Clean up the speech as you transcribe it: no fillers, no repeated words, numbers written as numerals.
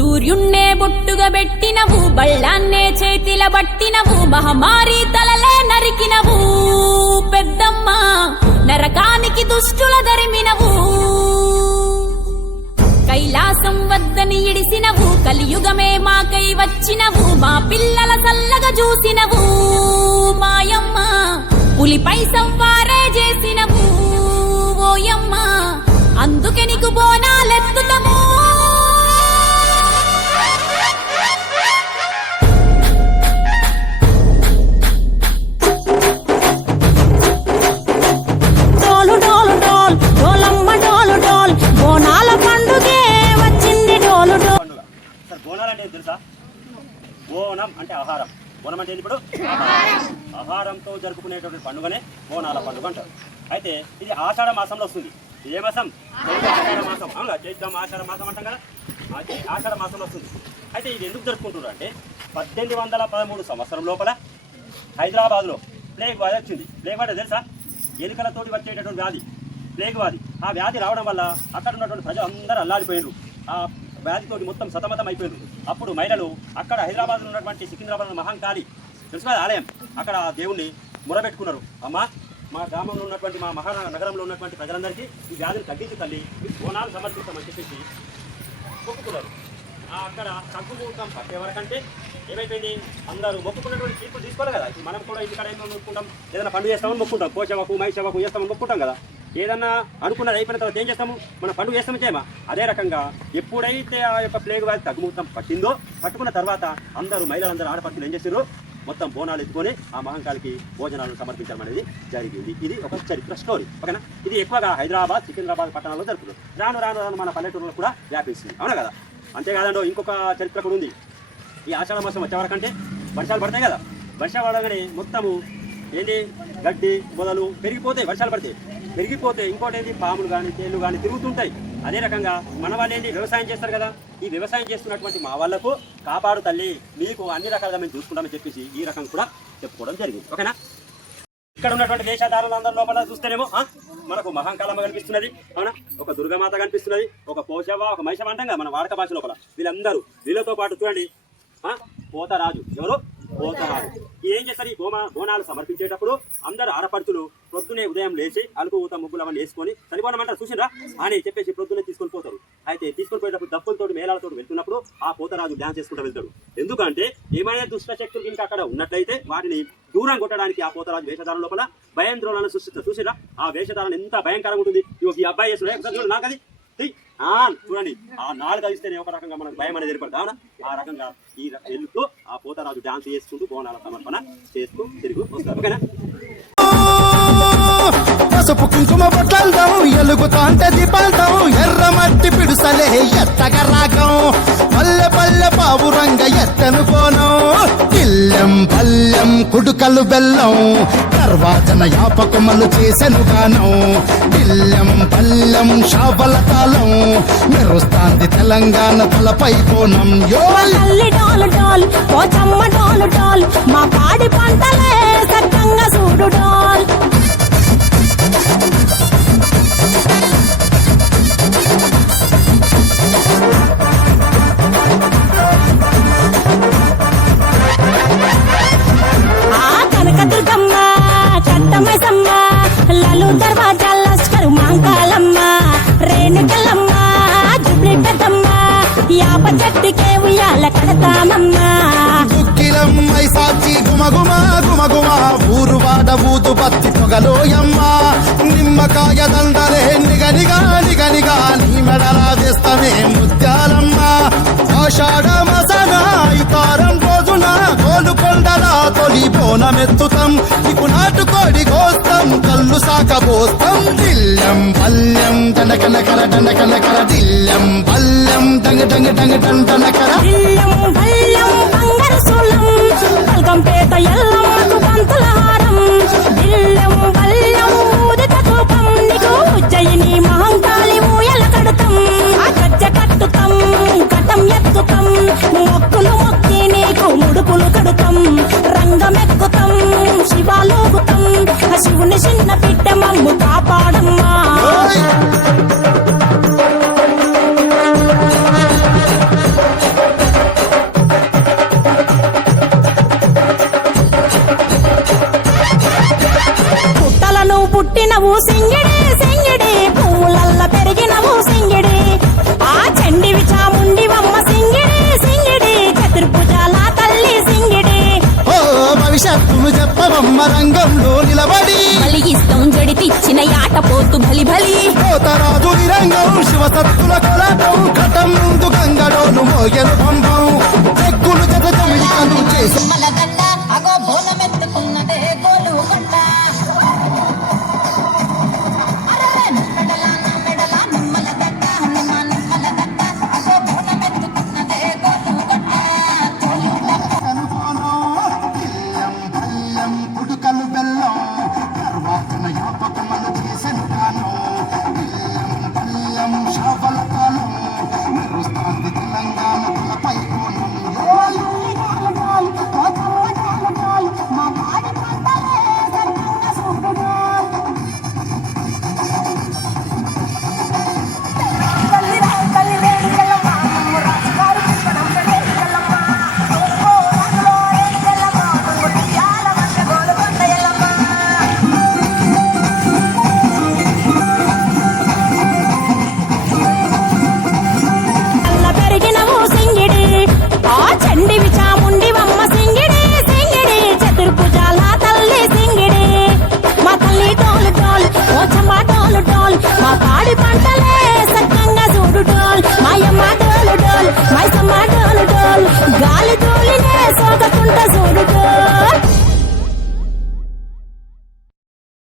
సూర్యున్నే బొట్టుగా పెట్టినవు, బళ్ళాన్నే చేతిల బట్టినవు, మహమారి తలలే నరికినవు పెద్దమ్మ, నరకానికి దుష్టుల దరిమినవు. కైలాసం వద్దని ఇడిసినవు, కలియుగమే మాకై వచ్చినవు, మా పిల్లల చల్లగా చూసినవు మాయమ్మ, పులిపై సంవారే చేసినవు ఓయమ్మ, అందుకే నీకు బోనాలెత్తుతము. తెలుసా? బోనం అంటే ఆహారం. బోనం అంటే ఇప్పుడు ఆహారంతో జరుపుకునేటువంటి పండుగనే బోనాల పండుగ అంటారు. అయితే ఇది ఆషాఢ మాసంలో వస్తుంది. ఏ మాసం? ఆషాఢ మాసం. అవునా, చైత్రం ఆషాఢ మాసం అంటాం కదా, ఆషాఢ మాసంలో వస్తుంది. అయితే ఇది ఎందుకు జరుపుకుంటున్నారు అంటే 1813 సంవత్సరం లోపల హైదరాబాద్లో ప్లేగ్ వ్యాధి వచ్చింది. ప్లేగ్ వ్యాధి తెలుసా? ఎలుకలతోటి వచ్చేటటువంటి వ్యాధి, ప్లేగ్ వ్యాధి. ఆ వ్యాధి రావడం వల్ల అక్కడ ఉన్నటువంటి ప్రజలు అందరూ అల్లాడిపోయారు. ఆ వ్యాధితోటి మొత్తం సతమతం అయిపోయారు. అప్పుడు మహిళలు అక్కడ హైదరాబాద్లో ఉన్నటువంటి సికింద్రాబాద్ మహంకాళి తెలుసు కదా ఆలయం, అక్కడ దేవుణ్ణి మొరబెట్టుకున్నారు. అమ్మా, మా గ్రామంలో ఉన్నటువంటి మా మహానగరంలో ఉన్నటువంటి ప్రజలందరికీ ఈ వ్యాధిని తగ్గించి తల్లి బోనాలు సమర్పిస్తామని చెప్పేసి మొక్కుకున్నారు. అక్కడ తగ్గుముహూర్తం పట్టే వరకంటే ఏమైపోయింది, అందరూ మొక్కుకున్నటువంటి తీర్పులు తీసుకోవాలి కదా. ఇప్పుడు మనం కూడా ఇంటికాడ ఏమో మొక్కుకుంటాం, ఏదైనా పండుగ చేస్తామని మొక్కుంటాం, కోశవకు మైశవకు చేస్తామని మొక్కుంటాం కదా. ఏదన్నా అనుకున్నది అయిపోయిన తర్వాత ఏం చేస్తాము, మన పండుగ చేస్తాము చేయమా. అదే రకంగా ఎప్పుడైతే ఆ యొక్క ప్లేగ్ వ్యాధి తగ్గుముహూర్తం పట్టిందో, పట్టుకున్న తర్వాత అందరూ మహిళలందరూ ఆడపడుతులు ఏం చేశారు, మొత్తం బోనాలు ఎత్తుకొని ఆ మహంకాళికి భోజనాలను సమర్పించడం అనేది జరిగింది. ఇది ఒక చరిత్ర స్టోరీ. ఓకేనా? ఇది ఎక్కువగా హైదరాబాద్, సికింద్రాబాద్ పట్టణాల్లో జరుగుతుంది. రాను రాను రాను మన పల్లెటూరులో కూడా వ్యాపిస్తుంది. అవునా కదా? అంతేకాదండో ఇంకొక చరిత్ర కూడా ఉంది. ఈ ఆషాఢ మాసం వచ్చేవరకంటే వర్షాలు పడతాయి కదా, వర్షాలు పడగానే మొత్తము ఏంటి గడ్డి మొదలు పెరిగిపోతాయి. వర్షాలు పడితే పెరిగిపోతే ఇంకోటి ఏంటి, పాములు కానీ తేళ్లు కానీ తిరుగుతుంటాయి. అదే రకంగా మన వాళ్ళు ఏంటి, వ్యవసాయం చేస్తారు కదా. ఈ వ్యవసాయం చేస్తున్నటువంటి మా వాళ్లకు కాపాడు తల్లి, మీకు అన్ని రకాలుగా మేము చూసుకుంటామని చెప్పేసి ఈ రకం కూడా చెప్పుకోవడం జరిగింది. ఓకేనా? ఇక్కడ ఉన్నటువంటి వేషధారులందరి లోపల చూస్తేనేమో మనకు మహంకాళమ్మ కనిపిస్తున్నది. అవునా? ఒక దుర్గమాత కనిపిస్తున్నది, ఒక పోషవ, ఒక మైషవ అంటాం కదా మన వాడక భాష లోపల. వీళ్ళందరూ వీళ్ళతో పాటు చూడండి పోతరాజు. ఎవరు? పోతరాజు. ఏం చేస్తారు, ఈ బోనాలు సమర్పించేటప్పుడు అందరూ ఆడపడుచులు ప్రొద్దునే ఉదయం లేచి అలుకు ఊత ముగ్గులు అవన్నీ వేసుకొని చనిపోవడమంటారు చూసిరా అని చెప్పేసి ప్రొద్దునే తీసుకొని పోతారు. అయితే తీసుకొని పోయేటప్పుడు దప్పులతో మేళాలతో వెళ్తున్నప్పుడు ఆ పోతరాజు డ్యాన్స్ చేసుకుంటూ వెళ్తాడు. ఎందుకంటే ఏమైనా దుష్ట శక్తులు ఇంకా అక్కడ ఉన్నట్లయితే వాటిని దూరం కొట్టడానికి ఆ పోతరాజు వేషధారం లోపల భయాందోళనను సృష్టిస్తారు. చూసిరా ఆ వేషధారణ ఎంత భయంకరంగా ఉంటుంది. ఈ అబ్బాయి చేస్తున్నాడు నాకు అది చూడండి, ఆ నాలుగు కలిస్తేనే ఒక రకంగా మనకు భయం అనేది ఏర్పడుతుంది. అవునా? ఆ రకంగా ఈ వెళ్తూ ఆ పోతరాజు డాన్స్ చేసుకుంటూ బోనాల సమర్పణ చేస్తూ తిరిగి వస్తారు. ఓకేనా? పసుపు కుంకుమ బొట్టాల్దాం, ఎలుగుతాంటే దీపాల్దాం, ఎర్ర మట్టి పిడుసలే ఎత్తగా రాగం, పల్లె పల్లె పావురంగ ఎత్తను కోనం, ఇల్లెం పల్లెం కుడుకలు బెల్లం, తర్వాతన యాపకమలు చేసెను గానం, ఇల్లెం పల్లెం షాబల తాళం, మెరుస్తాంది తెలంగాణ తలపై కోణం. డాల్ డాల్ పోచమ్మ డాల్ డాల్, మా పాడి పంటలే సక్కంగా చూడు డాల్. కనకదుర్గమ్మ కట్టమైసమ్మ, లలు దర్వాజా లష్కరు మాంకాలమ్మ, రేణుకలమ్మ జుబ్లి పెద్దమ్మ, యాప చెట్టుకే ఉయ్యాల కడతామమ్మ. దుక్కిలమ్మై సాచి గుమగుమ గుమగుమ, ఊరు వాడ ఊదు బత్తి పొగలోయమ్మ, నిమ్మకాయ దండలే నిగనిగా నిగనిగా, నీ మెడలా వేస్తమే ముత్యాలమ్మ. ఆషాఢ మాసన ఇతారం రోజున గోలుకొండల తొలి బోనమెత్తుతాం, నీకు నాటుకోడి కోస్తాం, కళ్ళు సాకబోస్తాం, దిల్లెం పల్లెం దండకనకర దండకనకర, దిల్లెం పల్లెం డంగ డంగ డంగ డండనకర, దిల్లెం పల్లెం బంగారు సోలం, పల్కంపేట ఎల్లమ్మకు పంతుల హారం, దిల్లెం పల్లెం ఊదిత ధూపం, నీకు ఉజ్జయిని మహంకాళి ఊయల కడతాం, ఆ గజ్జ కట్టుతాం, కటం ఎత్తుతాం, మొక్కులు మొక్కి నీకు ముడుపులు కడుతాం, రంగమెక్కుతాం, శివాలోగుతాం, శివుని చిన్న బిడ్డ మమ్ము కాపాడమ్మా. సత్తుల కొలటం ఘటం ముందు గంగడోను మోయను పంపం చెక్కులు జత జమిడికలు చేసి మలగడ్డ అగో బోనమెత్తుకున్నదే గోలు గడ్డ అరే మెడల నిమ్మలగడ్డ నిమ్మలగడ్డ అగో బోనమెత్తుకున్నదే గోలు గడ్డ ఉడుకలు బెల్లం తర్వాతన యాపకమలు చేసెను కాలం బెల్లం షాపల కాలం మెరుస్తాంది తెలంగాణ కులపై కోణం మా పాడి పంటలే సక్కంగా చూడు తల్లి రేణుకెళ్ళమ్మ రాజుగారు పుట్టడం రేణుకెళ్ళమ్మ ఓ రంగులో రేణుకెళ్ళమ్మ ముత్యాల వంట గోలుకొండ ఎల్లమ్మ అల్ల పెరిగినవు సింగిడి ఆ చండివి చాముండివమ్మ సింగిడి సింగిడి చతుర్భుజాల తల్లి సింగిడి మా తల్లి టోలు టోల్ ఓ చమ్మ టోలు టోల్ మా పాడి